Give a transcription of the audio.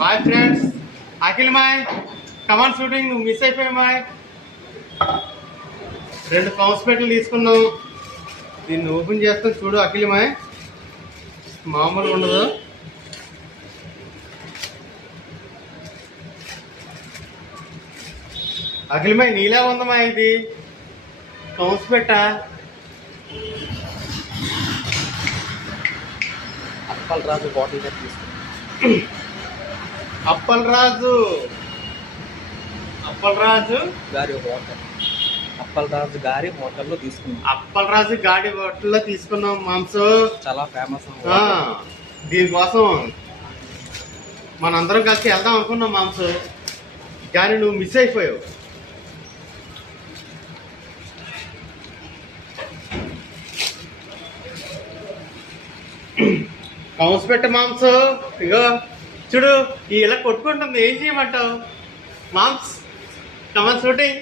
Hi friends, Akhil మాయ్ command shooting నువ్వు miss అయిపోయావు మాయ్. 2 కౌన్స్ పెట్టలు తీసుకున్నాం. దీన్ని ఓపెన్ చేస్తాం చూడు అఖిల్ మాయ్, మామూలుగా ఉండదు. అఖిల్ మాయ్ నీలా ఉందమ్మా ఇది కౌన్స్ పెట్ట. అప్పలరాజు బాటిల్ తీసుకున్నాం. అప్పలరాజు గారి హోటల్, అప్పలరాజు గారి హోటల్లో తీసుకున్నాం. అప్పలరాజు గాడి హోటల్లో తీసుకున్నాం మాంసం. చాలా ఫేమస్. దీనికోసం మనందరం కలిసి వెళ్దాం అనుకున్నాం మాంసం, కానీ నువ్వు మిస్ అయిపోయావు. కౌన్స్ పెట్ట మాంసం ఇగో చూడు ఇలా కొట్టుకుంటుంది. ఏం చేయమంటావు మాంస్? కమాన్ షూటింగ్.